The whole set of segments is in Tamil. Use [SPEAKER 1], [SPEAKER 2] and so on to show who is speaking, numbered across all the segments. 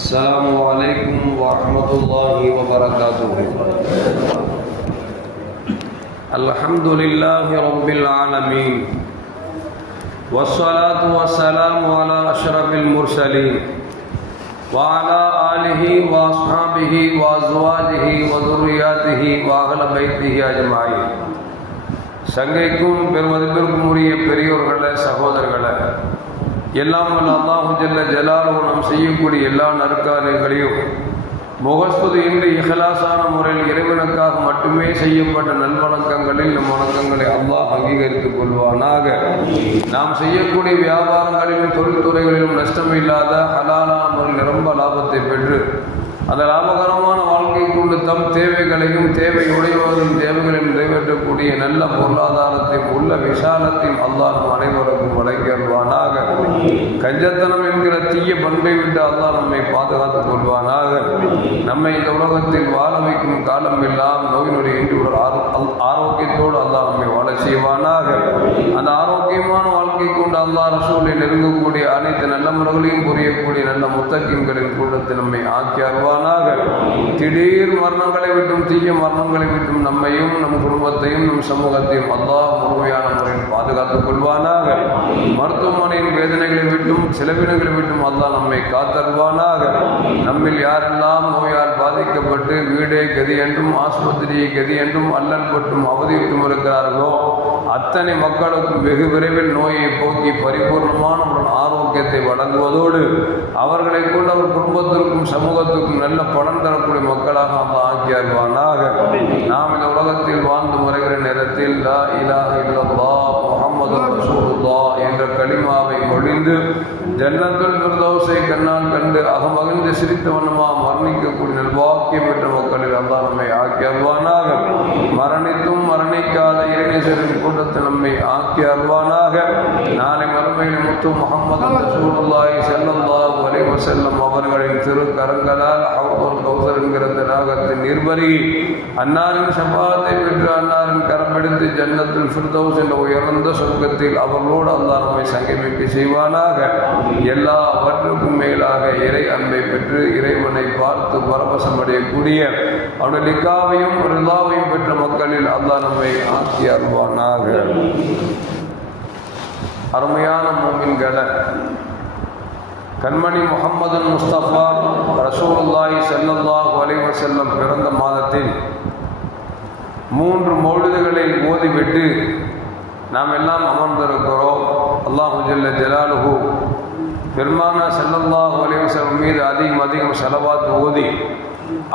[SPEAKER 1] السلام عليكم ورحمة الله وبركاته الحمد لله رب العالمين والصلاة والسلام على أشرف المرسلين وعلى آله وأصحابه وأزواجه وذرياته وأهل بيته أجمعين சங்கைக்கும் பெருமதிப்பிற்கும் உரிய பெரியோர்களே சகோதரர்களே எல்லாம் வல்ல அல்லாஹு ஜல்ல ஜலாலு நாம் செய்யக்கூடிய எல்லா நற்காரியங்களையும் முகஸ்துது என்று இஹலாசான முறையில் இறைவனுக்காக மட்டுமே செய்யப்பட்ட நல்வணக்கங்களில் நம் வணக்கங்களை அல்லாஹ் அங்கீகரித்துக் கொள்வானாக. நாம் செய்யக்கூடிய வியாபாரங்களிலும் தொழில்துறைகளிலும் நஷ்டமில்லாத ஹலாலான முறையில் நிரம்ப லாபத்தை பெற்று அந்த லாபகரமான வாழ்க்கை கொண்டு தம் தேவைகளையும் தேவை உடையவர்களின் தேவைகளையும் நிறைவேற்றக்கூடிய நல்ல பொருளாதாரத்தையும் உள்ள விசாலத்தையும் அல்லாஹ் அனைவருக்கும் வழங்கிடுவானாக கஞ்சத்தனம் என்கிற தீய பண்பை விட்டு அல்லாஹ் நம்மை பாதுகாத்துக் கொள்வானாக. நம்மை இந்த உலகத்தில் வாழ வைக்கும் காலம் எல்லாம் நோய் நொடி இன்றி ஆரோ- ஆரோக்கியத்தோடு அல்லாஹ் நம்மை வாழ செய்வானாக. அந்த ஆரோக்கியமான வாழ்க்கை கொண்டு அல்லாஹ் ரசூலை நெருங்கக்கூடிய அனைத்து நல்ல முறைகளையும் புரியக்கூடிய நல்ல முத்தக்கின்களின் கூட்டத்தை நம்மை ஆக்கி அருவானாக திடீர் மரணங்களை விட்டும் தீய மரணங்களை விட்டும் நம்மையும் நம் குடும்பத்தையும் நம் சமூகத்தையும் அல்லாஹ் முழுமையான முறையில் பாதுகாத்துக் கொள்வானாக. மருத்துவமனையின் வேதனைகளை விட்டும் செலவினங்களை விட்டும் அல்லாஹ் நம்மை காத்தருவானாக நம்மில் யாரெல்லாம் நோயால் பாதிக்கப்பட்டு வீடே கதி என்றும் ஆஸ்பத்திரியை கதி என்றும் அல்லல் பட்டும் அவதியிட்டும் இருக்கிறார்களோ அத்தனை மக்களுக்கும் வெகு விரைவில் நோயை போக்கி பரிபூர்ணமான ஒரு ஆரோக்கியத்தை வழங்குவதோடு அவர்களை கொண்டு அவர் குடும்பத்திற்கும் சமூகத்திற்கும் நல்ல பலன் தரக்கூடிய மக்களாக அல்லாஹ் ஆக்கி அருவானாக நாம் இந்த உலகத்தில் வாழ்ந்து முறைகிற நேரத்தில் லா இலாஹ இல்லல்லாஹ் கலிமாவை மொழிந்து ஜன்னத்துல் கண்ணால் கண்டு அகமகிழ்ந்து சிரித்த மரணிக்கக்கூடிய நல்வாக்கியம் பெற்ற மக்களில் அல்லா நம்மை ஆக்கி அருவானாக மரணித்தும் மரணிக்காத இளைஞரின் கூட்டத்தில் நம்மை ஆக்கி அருவானாக நாளை மறுமையில் முத்து முகமது ரசூலுல்லாஹி ஸல்லல்லாஹு அலைஹி செல்லும் அவர்களின் திரு கரங்களால் அவர் கௌசர் என்கிற தடாகத்தின் நிர்வரி அன்னாரின் சம்பாதத்தை பெற்று அன்னாரின் கரமெடுத்து ஜன்னத்தில் ஃபிர்தௌஸ் என்ற உயர்ந்த சொர்க்கத்தில் அவர்களோடு அல்லாஹ் நம்மை சங்கமிக்க செய்வானாக எல்லாவற்றுக்கும் மேலாக இறை அன்பை பெற்று இறைவனை பார்த்து பரவசமடையக்கூடிய அவனுடைய லிக்காவையும் ரிலாவையும் பெற்ற மக்களில் அல்லா நம்மை ஆக்கி அருவானாக அருமையான மூமின்களை கண்மணி முகமது முஸ்தபா ரசூலுல்லாய் ஸல்லல்லாஹு வலைவ செல்லம் பிறந்த மாதத்தில் மூன்று மௌலிதுகளை ஓதிவிட்டு நாம் எல்லாம் அமர்ந்திருக்கிறோம். அல்லாஹு ஜல்ல ஜலாலுஹு. பெருமான செல்லல்லாஹு அலைஹி மீது அதிகம் அதிகம் செலவாத் ஓதி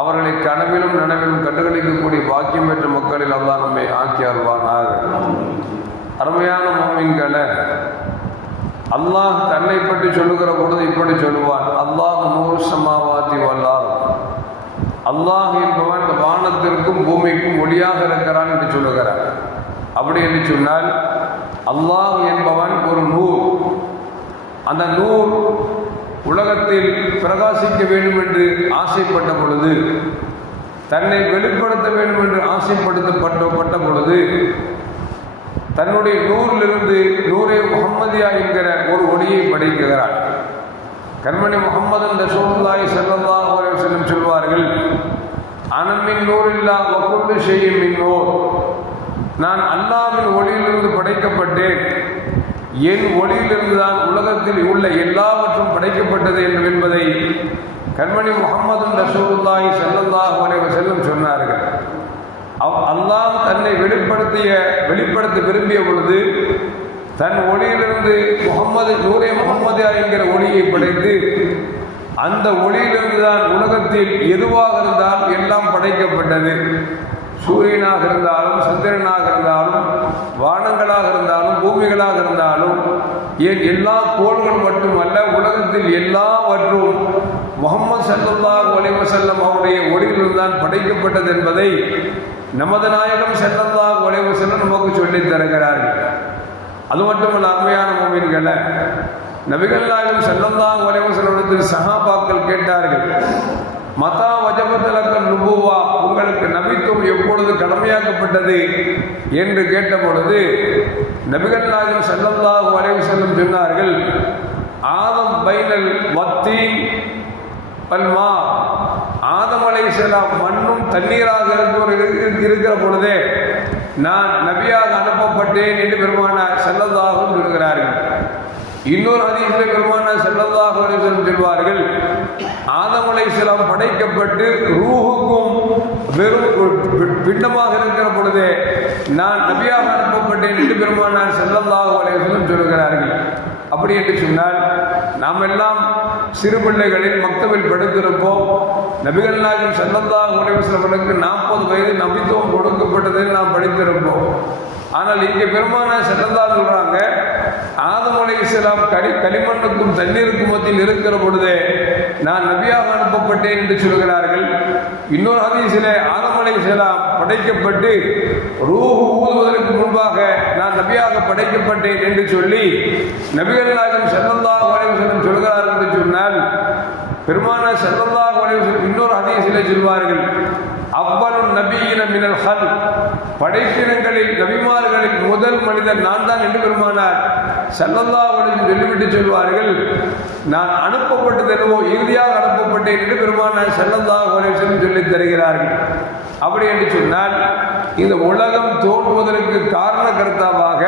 [SPEAKER 1] அவர்களை கனவிலும் நனவிலும் கண்டுகளிக்கக்கூடிய பாக்கியம் பெற்ற மக்களில் அல்லாஹ் நம்மை ஆக்கி அருவானாக அருமையான மோமின்களை அல்லாஹ் தன்னை பற்றி சொல்லுகிற பொழுது இப்படி சொல்லுவான். அல்லாஹ் நூறு சமாவாதி வல்லார் அல்லாஹ் என்பவன் இந்த வானத்திற்கும் பூமிக்கும் ஒளியாக இருக்கிறான் என்று சொல்லுகிறான். அப்படி என்று சொன்னால் அல்லாஹ் என்பவன் ஒரு நூல். அந்த நூல் உலகத்தில் பிரகாசிக்க வேண்டும் என்று ஆசைப்பட்ட பொழுது தன்னை வெளிப்படுத்த வேண்டும் என்று ஆசைப்படுத்தப்பட்ட பட்ட பொழுது தன்னுடைய நூறிலிருந்து நூரே முகம்மதியா என்கிற ஒரு ஒளியை படைக்கிறார் கண்மணி முகமது ரசூலுல்லாஹி ஸல்லல்லாஹு அலைஹி செல்லும் சொல்வார்கள் அனமின் நூறில்லா வகுண்டு செய்யும் மின் நான் அல்லாவின் ஒளியிலிருந்து படைக்கப்பட்டேன். என் ஒளியிலிருந்து தான் உலகத்தில் உள்ள எல்லாவற்றும் படைக்கப்பட்டது என்பதை கண்மணி முகமது ரசூலுல்லாஹி ஸல்லல்லாஹு அலைஹி செல்லும் சொன்னார்கள். அவ் அல்லாஹ் தன்னை வெளிப்படுத்திய வெளிப்படுத்த விரும்பிய பொழுது தன் ஒளியிலிருந்து முகம்மது நூரே முகமதியா என்கிற ஒளியை படைத்து அந்த ஒளியிலிருந்து தான் உலகத்தில் எதுவாக இருந்தால் எல்லாம் படைக்கப்பட்டது. சூரியனாக இருந்தாலும் சந்திரனாக இருந்தாலும் வானங்களாக இருந்தாலும் பூமிகளாக இருந்தாலும் ஏன் எல்லா கோள்கள் மட்டுமல்ல உலகத்தில் எல்லாவற்றும் முகமது சல்லுல்லாஹ் அலைஹி வஸல்லம் அவருடைய ஒளியிலிருந்து தான் படைக்கப்பட்டது என்பதை நமது நாயகம் செல்லல்லாஹ் அலைஹி நமக்கு சொல்லித் தருகிறார்கள். அது மட்டுமல்ல அருமையான மூமின்களை நபிகள் நாயகம் செல்லல்லாஹு அலைஹி வஸல்லம் சஹாபாக்கள் கேட்டார்கள் மதா வஜபத்தலக்கல் நுபுவா உங்களுக்கு நபித்துவம் எப்பொழுது கடமையாக்கப்பட்டது என்று கேட்ட பொழுது நபிகள் நாயகம் ஸல்லல்லாஹு வரைவு செல்லும் சொன்னார்கள் ஆதம் பைனல் வத்தி பல்மா ஆதம் அலைஹிஸ்ஸலாம் மண்ணும் தண்ணீராக இருக்கிற இருக்கிற பொழுதே நான் நபியாக அனுப்பப்பட்டேன் என்று பெருமானார் செல்லதாகவும் சொல்கிறார்கள். இன்னொரு அதிகத்தில் பெருமானார் செல்லதாக சொல்வார்கள் ஆதமலை சிலம் படைக்கப்பட்டு ரூஹுக்கும் வெறும் பிண்டமாக இருக்கிற பொழுதே நான் நபியாக அனுப்பப்பட்டேன் என்று பெருமானார் செல்லதாக அலைஹிஸ்ஸலாம் சொல்கிறார்கள் அப்படி என்று சொன்னால் நாம் எல்லாம் சிறு பிள்ளைகளில் மக்தவில் படுத்திருப்போம். நபிகள் நாயகம் செல்லந்தாக உடைவர்களுக்கு நாற்பது வயது நபித்துவம் கொடுக்கப்பட்டதை நாம் படித்திருப்போம். ஆனால் இங்கே பெருமானார் செல்லந்தா சொல்கிறாங்க ஆதம் அலை இஸ்லாம் களிமண்ணுக்கும் தண்ணீருக்கும் மத்தியில் இருக்கிற பொழுதே நான் நபியாக அனுப்பப்பட்டேன் என்று சொல்கிறார்கள். இன்னொரு ஹதீஸிலே ஆதம் அலை இஸ்லாம் படைக்கப்பட்டு ரூஹு ஊதுவதற்கு முன்பாக நான் நபியாக படைக்கப்பட்டேன் என்று சொல்லி நபிகள் நாயகம் செல்லந்தாக உடைவசனம் சொல்கிறார்கள் என்று சொன்னால் பெருமான செல்லந்தாக உடைவசனம் இன்னொரு ஹதீஸிலே சொல்வார்கள் அவ்வளவு நபியின மினல் ஹல். படைப்பினங்களில் நபிமார்களில் முதல் மனிதன் நான் தான் என்று பெருமானார் செல்லல்லாவுடன் சொல்லிவிட்டு சொல்வார்கள் நான் அனுப்பப்பட்டது என்னவோ இறுதியாக அனுப்பப்பட்டேன் என்று பெருமானார் செல்லல்லா உலகம் சொல்லித் தருகிறார்கள். அப்படி என்று சொன்னால் இந்த உலகம் தோன்றுவதற்கு காரண கர்த்தாவாக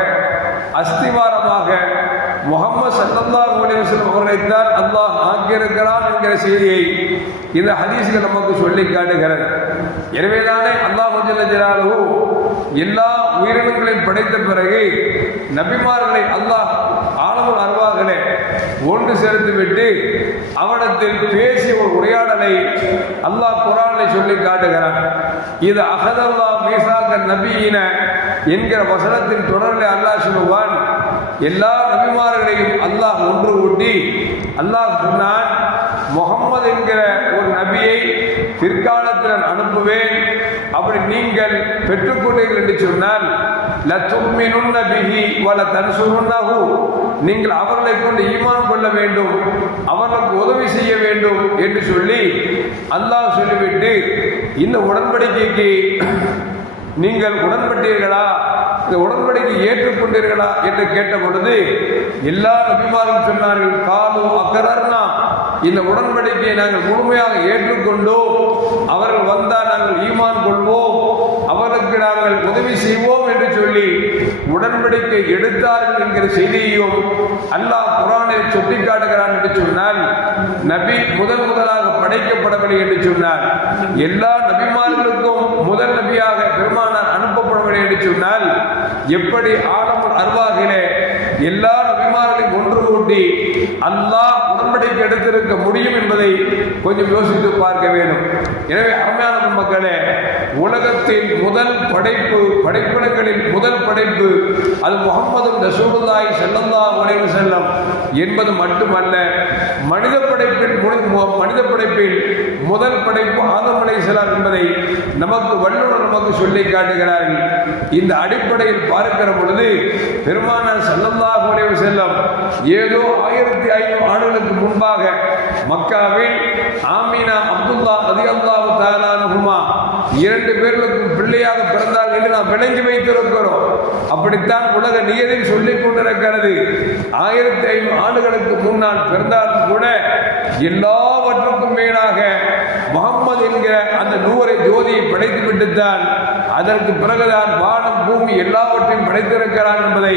[SPEAKER 1] அஸ்திவாரமாக முகமது சல்லல்லா அலிவசலம் அவர்களைத்தான் அல்லாஹ் ஆக்கியிருக்கிறான் என்கிற செய்தியை இந்த ஹதீஸ்கள் நமக்கு சொல்லி காட்டுகிறது. எனவேதானே அல்லாஹ் ஜலாலு எல்லா உயிரினங்களையும் படைத்த பிறகு நபிமார்களை அல்லாஹ் ஆழமுள் அருவார்களே ஒன்று சேர்த்துவிட்டு அவனத்தில் பேசிய ஒரு உரையாடலை அல்லாஹ் குரானை சொல்லி காட்டுகிறான். இது அகதல்லா மீசாக்க நபியின என்கிற வசனத்தின் தொடரில் அல்லாஹ் சொல்லுவான் எல்லா நபிமார்களையும் அல்லாஹ் ஒன்று ஊட்டி அல்லாஹ் சொன்னான் முகம்மது என்கிற ஒரு நபியை பிற்காலத்தில் அனுப்புவேன். அப்படி நீங்கள் பெற்றுக்கொண்டீர்கள் என்று சொன்னால் லத்தும்மினுன்ன பிஹி வல தன்சுருன்னஹு. நீங்கள் அவர்களை கொண்டு ஈமான் கொள்ள வேண்டும் அவர்களுக்கு உதவி செய்ய வேண்டும் என்று சொல்லி அல்லாஹ் சொல்லிவிட்டு இந்த உடன்படிக்கைக்கு நீங்கள் உடன்பட்டீர்களா? இந்த உடன்படிக்கை ஏற்றுக்கொண்டீர்களா? என்று கேட்ட பொழுது எல்லா நபிமாரும் சொன்னார்கள் காலும் அக்கரர்னா இந்த உடன்படிக்கையை நாங்கள் முழுமையாக ஏற்றுக்கொண்டோம். அவர்கள் வந்தால் நாங்கள் ஈமான் கொள்வோம். அவருக்கு நாங்கள் உதவி செய்வோம் என்று சொல்லி உடன்படிக்கை எடுத்தார்கள் என்கிற செய்தியையும் அல்லாஹ் குரானில் சுட்டி காட்டுகிறான் என்று சொன்னால் நபி முதன் முதலாக படைக்கப்படவில்லை என்று சொன்னார் எல்லா நபிமார்களுக்கும் முதல் நபியாக பெருமானார் அனுப்பப்படவில்லை என்று சொன்னால் எப்படி ஆடம்பர் அருவாகிலே எல்லா நபிமார்களையும் ஒன்று கூட்டி அல்லாஹ் உடன்படிக்கை எடுத்திருக்க முடியும் என்பதை கொஞ்சம் யோசித்து பார்க்க வேண்டும். எனவே அருமையான மக்களே உலகத்தில் முதல் படைப்பு படைப்பினங்களின் முதல் படைப்பு அது முகமது ரசூலுல்லாய் செல்லந்தா அலைஹி செல்லம் என்பது மட்டுமல்ல மனித படைப்பில் முழு- மனித படைப்பில் முதல் படைப்பு ஆதம் அலைஹிஸ்ஸலாம் என்பதை நமக்கு வள்ளுவர் நமக்கு சொல்லி காட்டுகிறார்கள். இந்த அடிப்படையில் பார்க்கிற பொழுது பெருமான செல்லந்தா அலைஹி செல்லம் ஏதோ ஆயிரத்தி ஐநூறு ஆண்டுகளுக்கு முன்பாக மக்காவில் ஆமீனா அப்துல்லா ரலியல்லாஹு தாரானுகுமா இரண்டு பேர்களுக்கும் பிள்ளையாக பிறந்தால் என்று நாம் விளங்கி வைத்திருக்கிறோம். அப்படித்தான் உலக நியதி சொல்லிக் கொண்டிருக்கிறது. ஆயிரத்தி ஐநூறு ஆண்டுகளுக்கு முன்னால் பிறந்தாலும் கூட எல்லாவற்றுக்கும் மேலாக முகம்மது என்கிற அந்த நூறை ஜோதியை படைத்து விட்டுத்தான் அதற்கு பிறகுதான் வானம் பூமி எல்லாவற்றையும் படைத்திருக்கிறான் என்பதை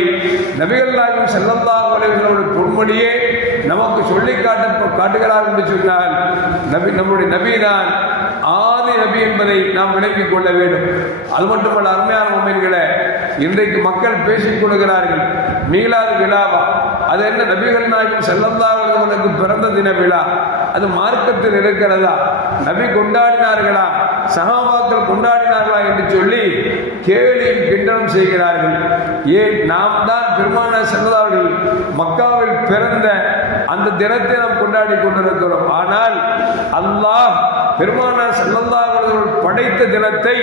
[SPEAKER 1] நபிகள் நாயகம் செல்லந்தா அலைஹி பொன்மொழியே நமக்கு சொல்லி காட்ட காட்டுகிறார் என்று சொன்னால் நபி நம்முடைய நபிதான் ஆதி நபி என்பதை நாம் விளங்கிக் கொள்ள வேண்டும். அது மட்டுமல்ல அருமையான உண்மைகளை இன்றைக்கு மக்கள் பேசிக் கொள்கிறார்கள் மீளாது விழாவா? அது என்ன நபிகள் நாயகம் செல்லந்தாவர்களுக்கு பிறந்த தின விழா? அது மார்க்கத்தில் இருக்கிறதா? நபி கொண்டாடினார்களா? சகாபாக்கள் கொண்டாடினார்களா என்று சொல்லி கேலியும் கிண்டனம் செய்கிறார்கள். ஏன்? நாம் தான் பெருமான செல்லதார்கள் மக்காவில் பிறந்த அந்த தினத்தை நாம் கொண்டாடி கொண்டிருக்கிறோம். ஆனால் அல்லாஹ் பெருமான ஸல்லல்லாஹு அவர்கள் படைத்த தினத்தை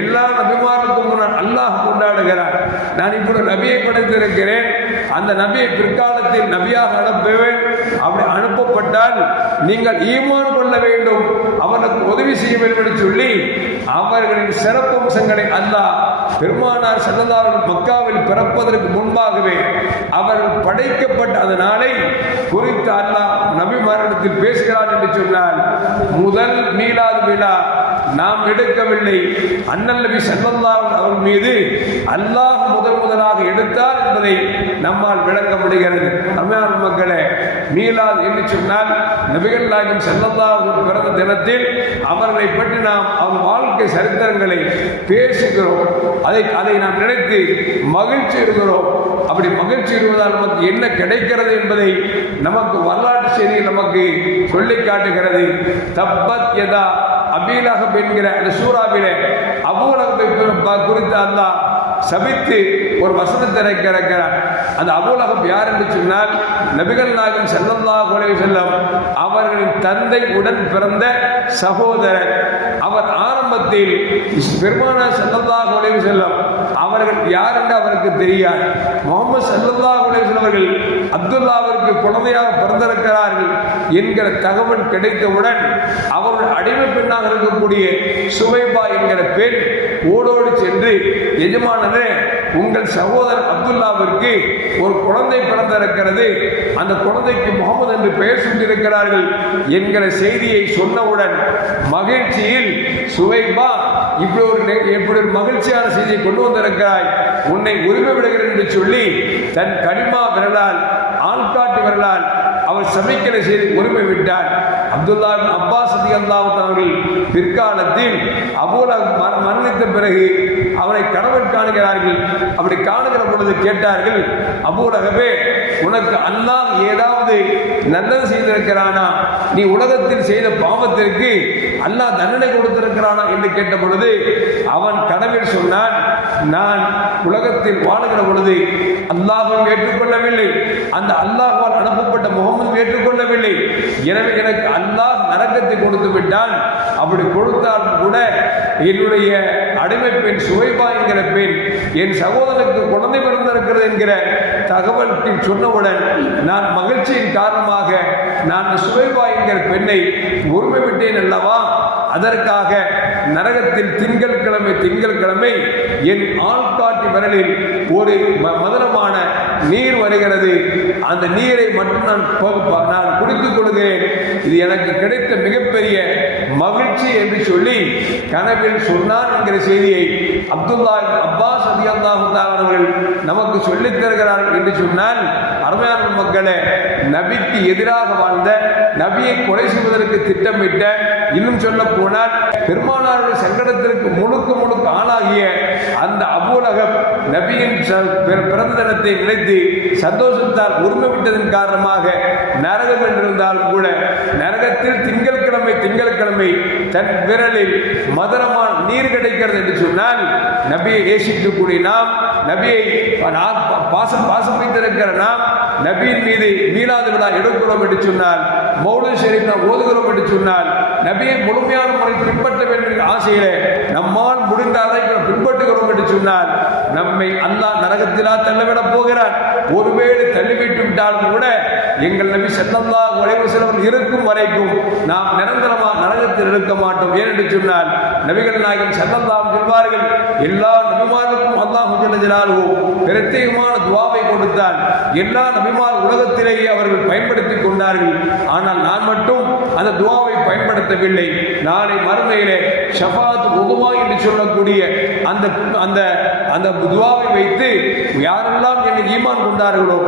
[SPEAKER 1] எல்லா நபிமாருக்கும் முன்னால் அல்லாஹ் கொண்டாடுகிறார். நான் இப்பொழுது நபியை படைத்திருக்கிறேன். அந்த நபியை பிற்காலத்தில் நபியாக அனுப்புவேன். அப்படி அனுப்பப்பட்டால் நீங்கள் ஈமான் கொள்ள வேண்டும். அவனுக்கு உதவி செய்ய வேண்டும் என்று சொல்லி அவர்களின் சிறப்பம்சங்களை அல்லாஹ் பெருமானார் செல்லதாரர்கள் மக்காவில் பிறப்பதற்கு முன்பாகவே அவர்கள் படைக்கப்பட்ட அந்த நாளை குறித்து அல்லாஹ் நபிமாரிடத்தில் பேசுகிறார் என்று சொன்னால் முதல் மீலாது விழா நாம் எடுக்கவில்லை. அண்ணல் நபி ஸல்லல்லாஹு அவர்கள் மீது அல்லாஹ் முதல் முதலாக எடுத்தார் என்பதை நம்மால் விளங்க முடிகிறது. அருமையான மக்களே மீலாது என்று சொன்னால் நபிகள் நாயகம் பிறந்த தினத்தில் அவர்களை பற்றி நாம் அவன் வாழ்க்கை சரித்திரங்களை பேசுகிறோம். அதை அதை நாம் நினைத்து மகிழ்ச்சி இருக்கிறோம் அப்படி மகிழ்ச்சி இருப்பதால் நமக்கு என்ன கிடைக்கிறது என்பதை நமக்கு வரலாற்று செய்தி நமக்கு சொல்லி காட்டுகிறது. தப்பத் எதா அபீலகப் என்கிற அந்த சூறாவிலே அபூலகத்தை குறித்து அல்லாஹ் சபித்து ஒரு வசனத்தை இறக்கிறார். அந்த அபூலகம் யார் என்று சொன்னால் நபிகள் நாயகம் ஸல்லல்லாஹு அலைஹி செல்லம் அவர்களின் தந்தை உடன் பிறந்த சகோதரர். அவர் ஆரம்பத்தில் பெருமான ஸல்லல்லாஹு அலைஹி செல்லம் அவர்கள் யார் என்று அவருக்கு தெரியாது. முகமது ஸல்லல்லாஹு அலைஹி வஸல்லம் அவர்கள் அப்துல்லாவிற்கு குழந்தையாக பிறந்திருக்கிறார்கள் என்கிற தகவல் கிடைத்தவுடன் அவர்கள் அடிமை பெண்ணாக இருக்கக்கூடிய சுவைபா என்கிற பெண் ஓடோடு சென்று எஜமானரே உங்கள் சகோதரர் அப்துல்லாவிற்கு ஒரு குழந்தை பிறந்திருக்கிறது. அந்த குழந்தைக்கு முகமது என்று பெயர் சொல்லியிருக்கிறார்கள் என்கிற செய்தியை சொன்னவுடன் மகிழ்ச்சியில் சுவைபா இப்படி ஒரு இப்படி ஒரு மகிழ்ச்சியான செய்தியை கொண்டு வந்திருக்கிறாய். உன்னை உரிமை விடுகிறேன் என்று சொல்லி தன் கனிமா விரலால் ஆள்காட்டு வரலால் அவர் சமைக்கலை செய்து உரிமை விட்டார். அப்துல்லா அப்பாஸ் அலி அவர்கள் பிற்காலத்தில் அபூல மர- மரணித்த பிறகு அவரை கணவன் காணுகிறார்கள். அப்படி காணுகிற பொழுது கேட்டார்கள் அபூலகவே உனக்கு அல்லாஹ் ஏதாவது நல்லது செய்திருக்கிறானா? நீ உலகத்தில் செய்த பாவத்திற்கு அல்லாஹ் தண்டனை கொடுத்திருக்கிறானா? என்று கேட்ட பொழுது அவன் கனவில் சொன்னான் நான் உலகத்தில் வாழுகிற பொழுது அல்லாஹும் ஏற்றுக்கொள்ளவில்லை. அந்த அல்லாஹால் அனுப்பப்பட்ட முகமும் ஏற்றுக்கொள்ளவில்லை. எனவே எனக்கு அல்லாஹ் நரகத்தை கொடுத்து விட்டான். அப்படி கொடுத்தாலும் கூட என்னுடைய அடிமை பெண் சுவைபா என்கிற பெண் என் சகோதரனுக்கு குழந்தை பிறந்திருக்கிறது என்கிற தகவல் சொன்னவுடன் நான் மகிழ்ச்சியின் காரணமாக நான் சுவைபா என்கிற பெண்ணை உரிமை விட்டேன் அல்லவா? அதற்காக நரகத்தில் திங்கள் கிழமை திங்கள் கிழமை என் ஆள்காட்டி விரலில் ஒரு ம- மதுரமான நீர் வருகிறது. அந்த நீரை மட்டும் நான் நான் குடித்துக் கொள்கிறேன். இது எனக்கு கிடைத்த மிகப்பெரிய மகிழ்ச்சி என்று சொல்லி கனவில் சொன்னான் என்கிற செய்தியை அப்துல்லா இப்னு அப்பாஸ் அதிகல்லாஹு நமக்கு சொல்லித் தருகிறார்கள் என்று சொன்னால் அருமையான மக்களே நபிக்கு எதிராக வாழ்ந்த நபியை கொலை செய்வதற்கு திட்டமிட்ட இன்னும் சொல்ல போனால் பெருமானாருடைய சங்கடத்திற்கு முழுக்க முழுக்க ஆளாகிய அந்த அபூலகம் நபியின் ச- பிற- பிறந்த தினத்தை நினைத்து சந்தோஷத்தால் உரிமை விட்டதன் காரணமாக நரகம் என்றிருந்தாலும் கூட நரகத்தில் திங்கட்கிழமை திங்கட்கிழமை தன் விரலில் மதுரமான நீர் கிடைக்கிறது என்று சொன்னால் நபியை நேசிக்கக்கூடிய நாம் நபியை நான் பாசம் பாசம் வைத்திருக்கிற நாம் நபியின் மீது மீளாது விழா எடுக்கிறோம் என்று சொன்னால் மௌன ஷெரீப் நாம் ஓதுகிறோம் என்று சொன்னால் நபியை முழுமையான முறையில் பின்பற்ற வேண்டும் என்ற ஆசையிலே நம்மால் முடிந்த அளவுக்கு பின்பற்றுகிறோம் என்று சொன்னால் நம்மை அல்லாஹ் நரகத்திலா தள்ளவிடப் போகிறார் ஒருவேளை தள்ளிவிட்டு விட்டாலும் கூட எங்கள் நபி ஸல்லல்லாஹு உழைவு செலவன் இருக்கும் வரைக்கும் நாம் நிரந்தரமாக நரகத்தில் இருக்க மாட்டோம். ஏனென்று சொன்னால் நபிகள் நாயகம் ஸல்லல்லாஹு சொல்வார்கள் எல்லா நபிமாருக்கும் அல்லாஹ் ஜல்ல பிரத்யேகமான துவாவை கொடுத்தான். எல்லா நபிமார் உலகத்திலேயே அவர்கள் பயன்படுத்தி கொண்டார்கள். ஆனால் நான் மட்டும் அந்த துவாவை பயன்படுத்தவில்லை. நாளை மறுமையிலே ஷஃபாத் உகுமா என்று சொல்லக்கூடிய அந்த அந்த அந்த துவாவை வைத்து யாரெல்லாம் என்னை ஈமான் கொண்டார்களோ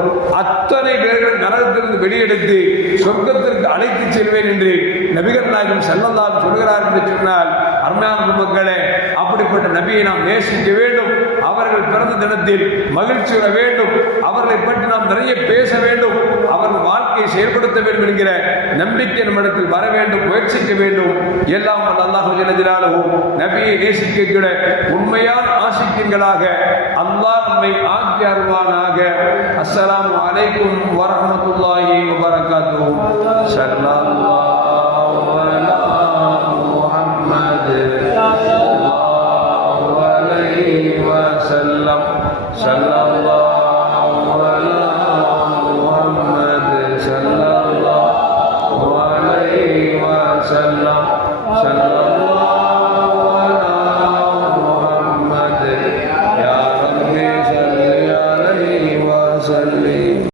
[SPEAKER 1] அத்தனை பேர்கள் நரகத்திலிருந்து வெளியெடுத்து சொர்க்கத்திற்கு அழைத்து செல்வேன் என்று நபிகள் நாயகம் செல்லலாம் சொல்கிறார் என்று சொன்னால் அருமையான மக்களே அப்படிப்பட்ட நபியை நாம் நேசிக்க வேண்டும். அவர்கள் பிறந்த தினத்தில் மகிழ்ச்சி விட வேண்டும். அவர்களை பற்றி நாம் நிறைய பேச வேண்டும். அவர்கள் வாழ்க்கையை செயல்படுத்த வேண்டும் என்கிற நம்பிக்கை நம்மிடத்தில் வர வேண்டும் முயற்சிக்க வேண்டும். எல்லாம் அல்லாஹ் அல்லாஹு ஜல்ல நபியை நேசிக்கிற உண்மையான ஆசிக்கியங்களாக அல்லாஹ் நம்மை ஆக்கி அருவானாக அஸ்லாம் அலைக்கும் வரமத்துல்லாஹி வபரகாத்துஹு. சல்லாம்